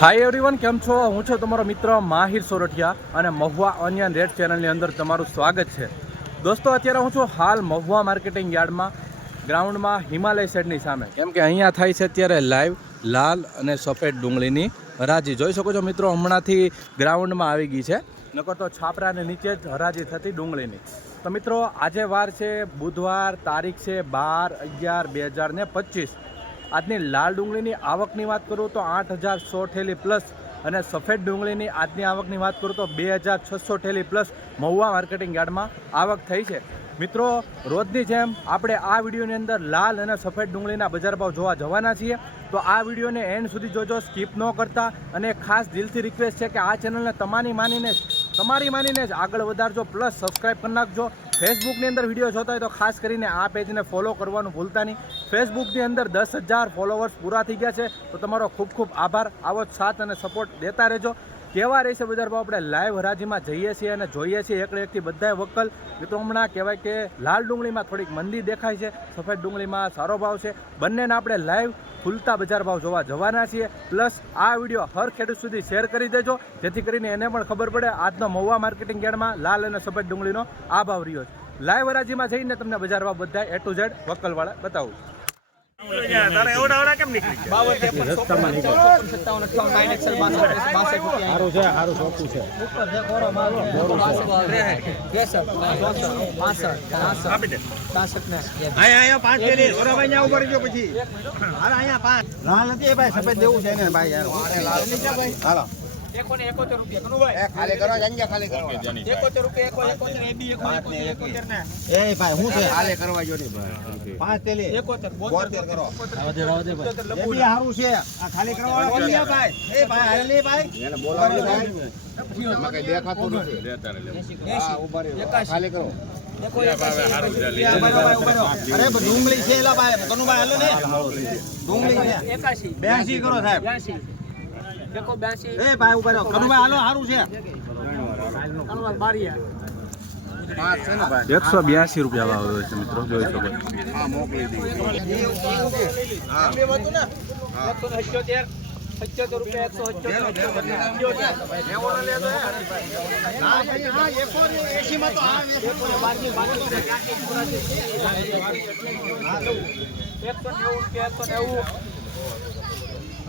Hi everyone, કેમ છો? હું છું તમારો મિત્ર માહિર સોરઠિયા અને મહુવા ઓનિયન રેટ ચેનલની અંદર તમારું સ્વાગત છે. દોસ્તો, અત્યારે હું છું હાલ મહુવા માર્કેટિંગ યાર્ડમાં, ગ્રાઉન્ડમાં હિમાલય શેડની સામે, કેમ કે અહીંયા થાય છે અત્યારે લાઈવ લાલ અને સફેદ ડુંગળીની હરાજી. જોઈ શકો છો મિત્રો, હમણાંથી ગ્રાઉન્ડમાં આવી ગઈ છે, નકર તો છાપરાને નીચે જ હરાજી થતી ડુંગળીની. તો મિત્રો, આજે વાર છે બુધવાર, તારીખ છે 12/11/2025. આજની લાલ ડુંગળીની આવકની વાત કરું તો 8,100 ઠેલી પ્લસ, અને સફેદ ડુંગળીની આજની આવકની વાત કરું તો 2,600 ઠેલી પ્લસ મહુવા માર્કેટિંગ યાર્ડમાં આવક થઈ છે. મિત્રો, રોજની જેમ આપણે આ વિડીયોની અંદર લાલ અને સફેદ ડુંગળીના બજાર ભાવ જોવા જવાના છીએ. તો આ વિડીયોને એન્ડ સુધી જોજો, સ્કીપ ન કરતા. અને ખાસ દિલથી રિક્વેસ્ટ છે કે આ ચેનલને તમારી માનીને જ આગળ વધારજો, પ્લસ સબસ્ક્રાઈબ કરી નાખજો. ફેસબુકની અંદર વિડીયો જોતા હોય તો ખાસ કરીને આ પેજને ફોલો કરવાનું ભૂલતા નહીં. ફેસબુકની અંદર 10,000 ફોલોવર્સ પૂરા થઈ ગયા છે, તો તમારો ખૂબ ખૂબ આભાર. આવો જ સાથ અને સપોર્ટ દેતા રહેજો. કેવા રહેશે બજાર ભાવ? આપણે લાઈવ હરાજીમાં જઈએ છીએ અને જોઈએ છીએ એકથી બધાય વકલ. મિત્રો, હમણાં કહેવાય કે લાલ ડુંગળીમાં થોડીક મંદી દેખાય છે, સફેદ ડુંગળીમાં સારો ભાવ છે. બંનેને આપણે લાઈવ ખુલતા બજાર ભાવ જોવા જવાના છીએ. પ્લસ આ વિડીયો હર ખેડૂત સુધી શેર કરી દેજો, જેથી કરીને એને પણ ખબર પડે આજનો મહુવા માર્કેટિંગ યાર્ડમાં લાલ અને સફેદ ડુંગળીનો આ ભાવ રહ્યો છે. લાઈવ હરાજીમાં જઈને તમને બજાર ભાવ બધા A to Z વકલવાળા બતાવું. ડુંગળી છે કનુભાઈ, હાલો ને ડુંગળી 82 કરો સાહેબ. દેખો 82. એ ભાઈ ઉપર કનુભાઈ, હાલો, સારું છે. કનુભાઈ બારીયા 182 રૂપિયા ભાવ હોય છે મિત્રો, જોઈ શકો. હા, મોકલી દીધી. હા, બે હતું ને. 178 રૂપિયા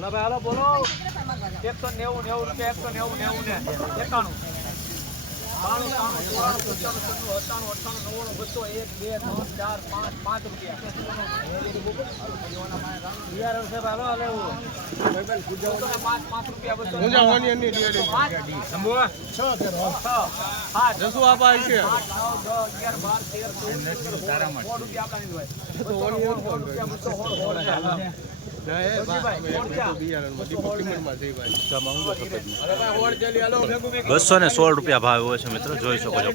190. હાલો બોલો. 190 રૂપિયા 190 ને 91. 216 રૂપિયા ભાવ હોય છે મિત્રો, જોઈ શકો છો.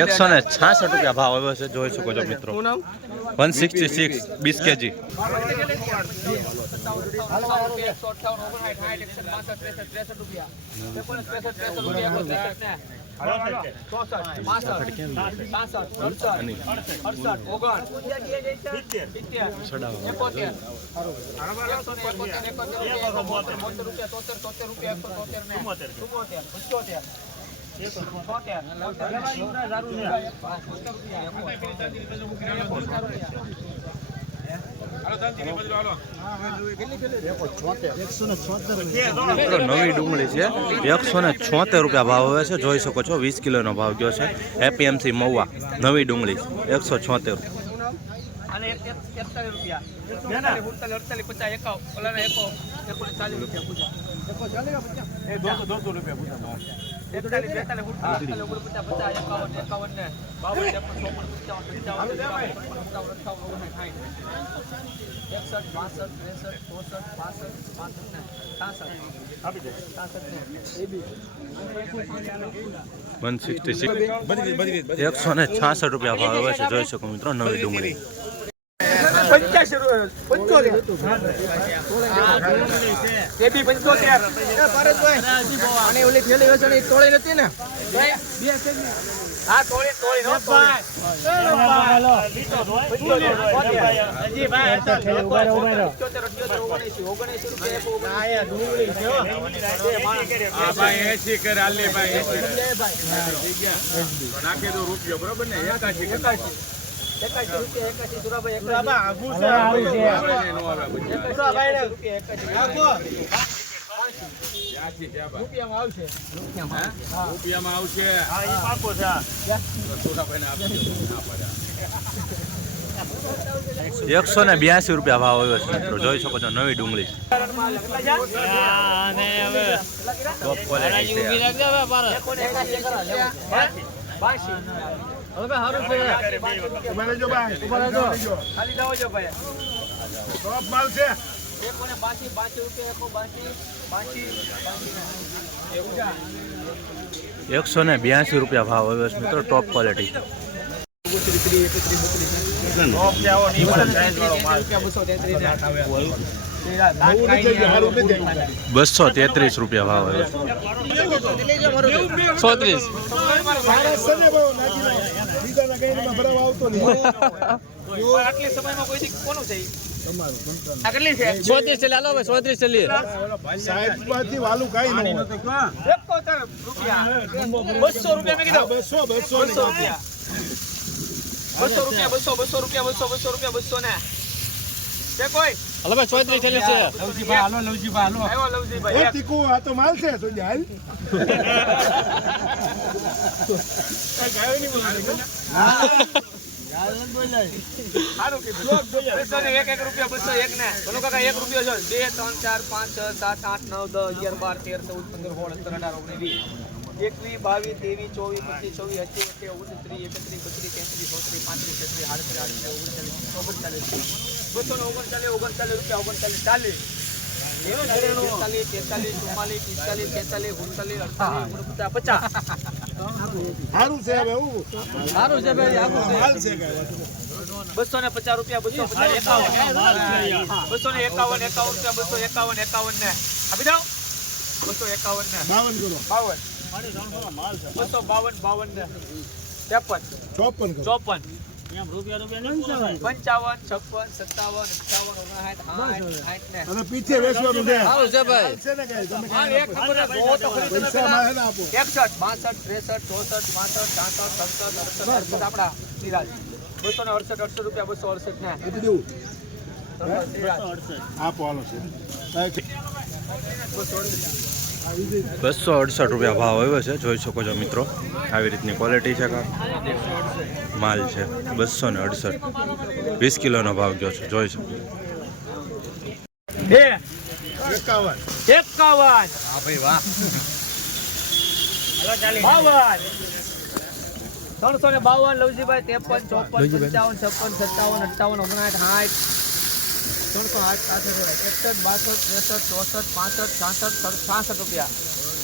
₹166 રૂપિયા ભાવ આવ્યો છે, જોઈ શકો છો મિત્રો. 166 20 kg. નવી ડુંગળી છે, 176 રૂપિયા ભાવ આવે છે, જોઈ શકો છો. 20 કિલોનો ભાવ ગયો છે. APMC મહુવા નવી ડુંગળી 176 ₹166 રૂપિયા ભાવ આવે છે, જોઈ શકો મિત્રો. નવી ડુંગળી 75. હા તોડી નો નાખી દો રૂપિયો બરોબર ને 81 આવશે. ₹182 ભાવ આવ્યો છે મિત્રો, જોઈ શકો છો નવી ડુંગળી. ટોપ ક્વોલિટી છે. ₹182 ભાવ આવ્યો છે મિત્રો, ટોપ ક્વોલિટી. 233 ભાવ આવ્યો છે. 268 ભાવ આવ્યો છે, જોઈ શકો છો મિત્રો. આવી રીતની ક્વોલિટી છે, માલ છે. 268 20 કિલોનો ભાવ ગયો છે, જોઈ શકો. 352 લવજીભાઈ 53 54 55 56 57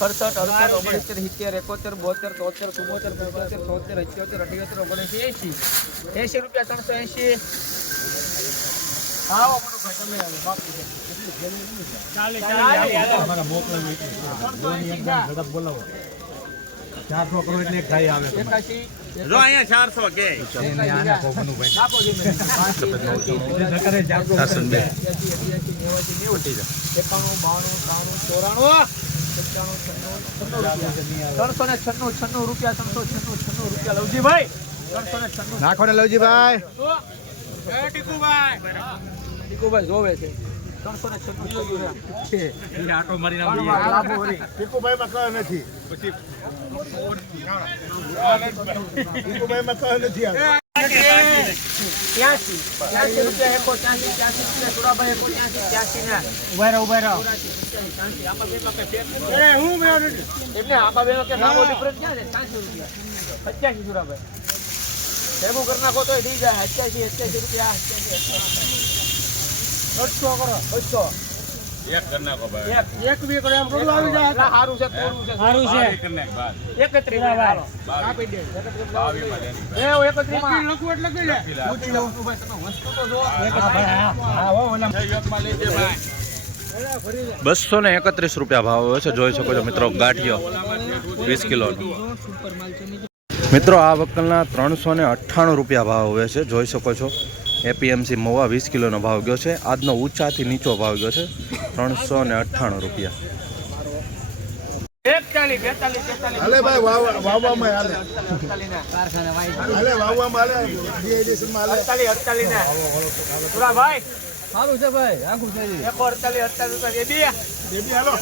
58 59 60 ₹67 68 69 70 72 73 લવજીભાઈ નાખો ને લવજીભાઈ. ટીકુભાઈ જોવે છે 396 ટીકુભાઈ માં કહે નથી. ટીકુભાઈ માં કહે નથી. 83 રૂપિયા સુરાભાઈ 81 ઉભા રહો એમને આંબા બેનો કે નામો ડિફરન્સ ક્યાં છે 80 રૂપિયા 85 સુરાભાઈ ભેગું કરી નાખો તો થઈ જાય 88 રૂપિયા 800 કરો 800 એક કરી નાખો ભાઈ. એક બી કરો એમ થોડું આવી જાય. સારું છે થોડું છે. કરી નાખ બાર. 31 માં આપી દે. 22 માં લેની. 31 માં લખું એટલે કઈ લે પૂછી લઉં છું ભાઈ, તમે વસ્તુ તો જો. હા હો ઓલા એકમાં લેજે ભાઈ. 231 ભાવ આવ્યો છે, જોઈ શકો છો મિત્રો. ગાંઠિયો 20 કિલોનો. સુપર માલ છે. મિત્રો આ વકલના 398 રૂપિયા ભાવ હોય છે, જોઈ શકો છો. એપીએમસી મહુવા 20 કિલોનો ભાવ ગયો છે. આજનો ઊંચાથી નીચો ભાવ ગયો છે 398 રૂપિયા. હાલે ભાઈ વાવવામાં હાલે હાલે વાવવામાં હાલે ડિહાઇડ્રેશનમાં હાલે સારું છે ભાઈ, આખું છે જી. બેબી હાલો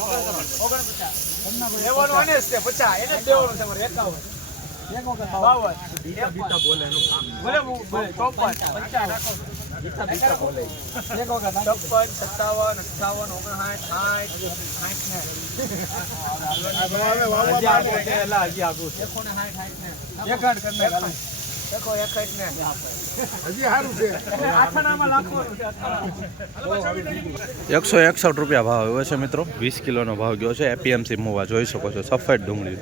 હજી સારું છે 161 રૂપિયા ભાવ હોય છે મિત્રો. 20 કિલોનો ભાવ ગયો છે. એપીએમસી મહુવા જોઈ શકો છો. સફેદ ડુંગળી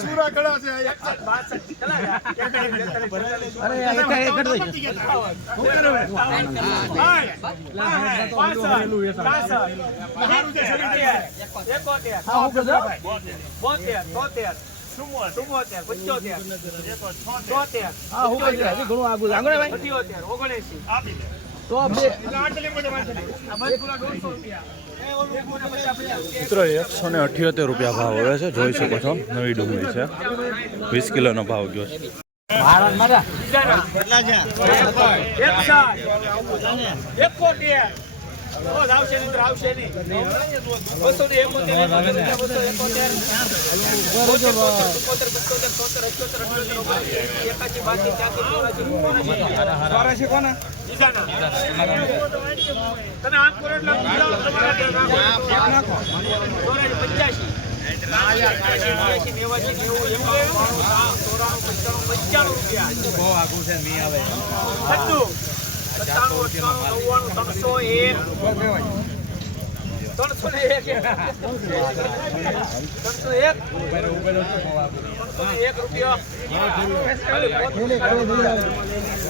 સુરા કડા છે મિત્રો 178 રૂપિયા ભાવ હોય છે, જોઈ શકો છો. નવી ડુંગળી છે. 20 કિલોનો ભાવ ગયો છે.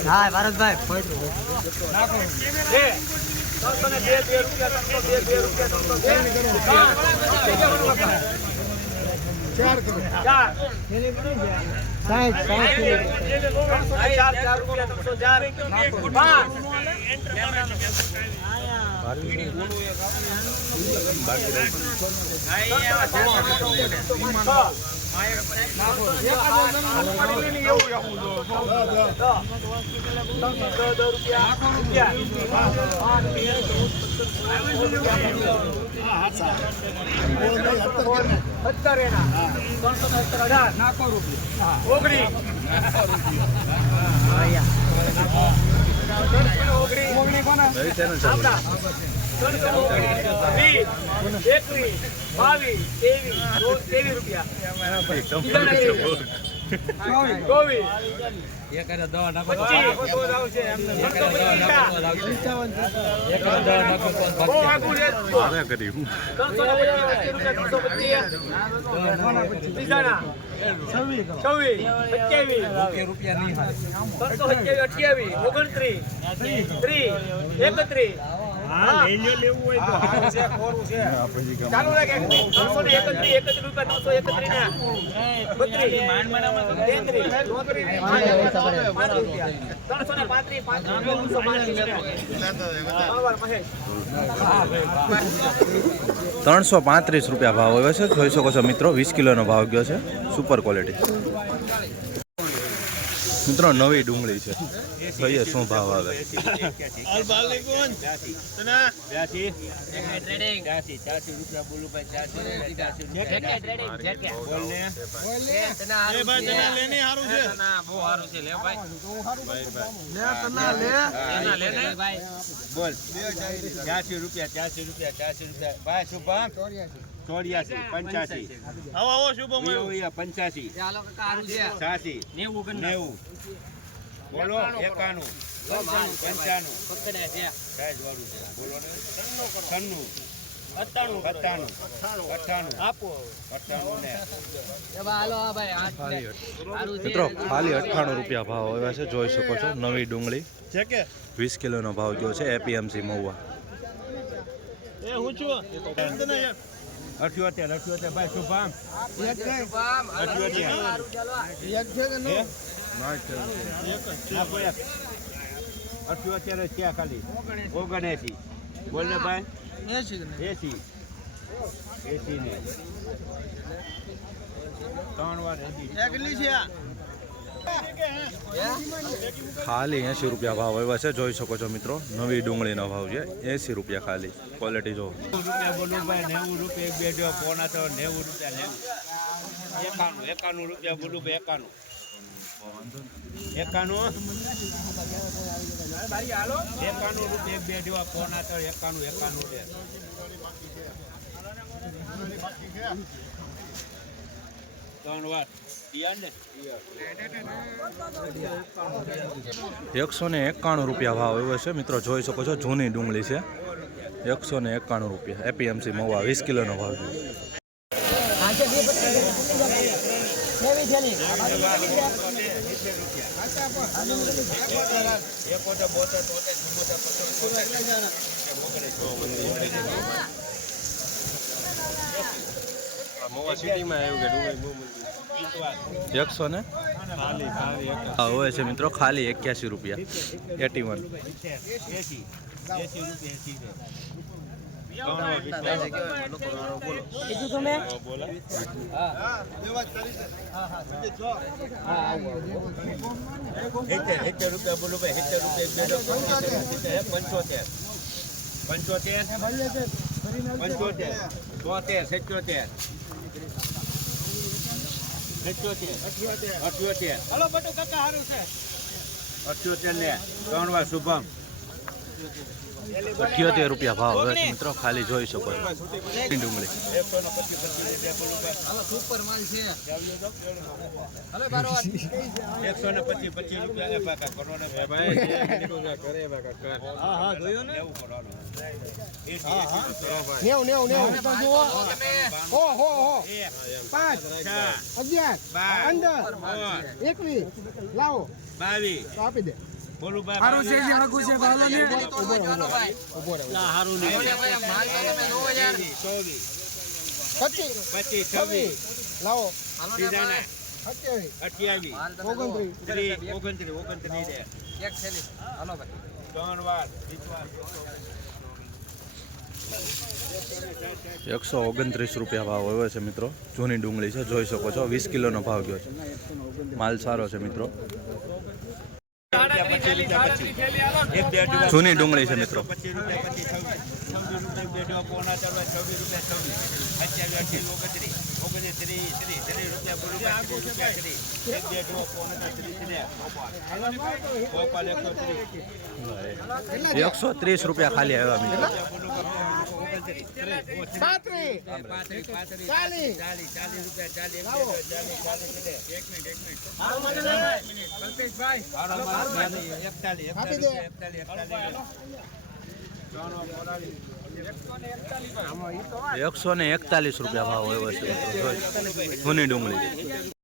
હા ભારતભાઈ ₹335 ભાવ આવે છે, જોઈ શકો છો મિત્રો. 20 કિલોનો ભાવ ગયો છે. સુપર ક્વોલિટી મિત્રો. નવી ડુંગળી છે, જોઈએ શું ભાવ આવે. બોલ 84 રૂપિયા ભાઈ શુભમ 84 85 આવો શુભમ 85 86 90 બોલો 91 95 સાઈઝ વાળું છે બોલો ને 96 98 આપો 98 ને મિત્રો ખાલી 98 રૂપિયા ભાવ આવ્યા છે, જોઈ શકો છો. નવી ડુંગળી છે કે 20 કિલોનો ભાવ ગયો છે એપીએમસી મહુવા. એ હું છું 78 ભાઈ શુભામ 78 છે ખાલી 79 બોલ ને ભાઈ 80 ને 3 વાર કેટલી છે ખાલી 80 રૂપિયા ભાવ આવ્યા છે, જોઈ શકો છો મિત્રો. નવી ડુંગળીનો ભાવ છે 80 રૂપિયા ખાલી. ક્વોલિટી જો 90 બોલું ભાઈ 90 રૂપિયા એક બે જો પોણા તો 90 રૂપિયા 91 રૂપિયા બોલું ભાઈ 91 રૂપિયા એક બે જેવા પોણા તો 91 ત્રણ વાર 191 રૂપિયા ભાવ આવ્યો છે મિત્રો, જોઈ શકો છો. જૂની ડુંગળી છે 191 રૂપિયા એપીએમસી મહુવા. 20 કિલોનો ભાવ છે. એકસો ને હોય છે મિત્રો, ખાલી 81 રૂપિયા 81. રૂપિયા બોલો ભાઈ 70 રૂપિયા 75 હલો બટુ કાકા હારું છે 78 ને 3 વાર શુભમ 78 રૂપિયા ભાવ આવે છે મિત્રો, ખાલી જોઈ શકો છો. ડુંગળી 125 રૂપિયા કરો ને ભાઈ હા જોયો ને એવું કરવાનું 22 બોલું ભાઈ હારું છે જે આગુ છે ભાલો ને ઉભો રહો ના હારું ને માલ તો તમે 9000 25 26 લાવો ડીઝાના 28 29 દે એક થેલી હાલો ભાઈ ત્રણ વાર 129 રૂપિયા ભાવ આવ્યો છે મિત્રો. જૂની ડુંગળી છે, જોઈ શકો છો. 20 કિલોનો ભાવ ગયો છે. માલ સારો છે મિત્રો. જૂની ડુંગળી છે મિત્રો. 25 રૂપિયા પોણા ચાલવા 26 રૂપિયા 130 રૂપિયા ખાલી આવ્યા મિત્રો. 141 રૂપિયા ભાવ આવ્યો છે જૂની ડુંગળી.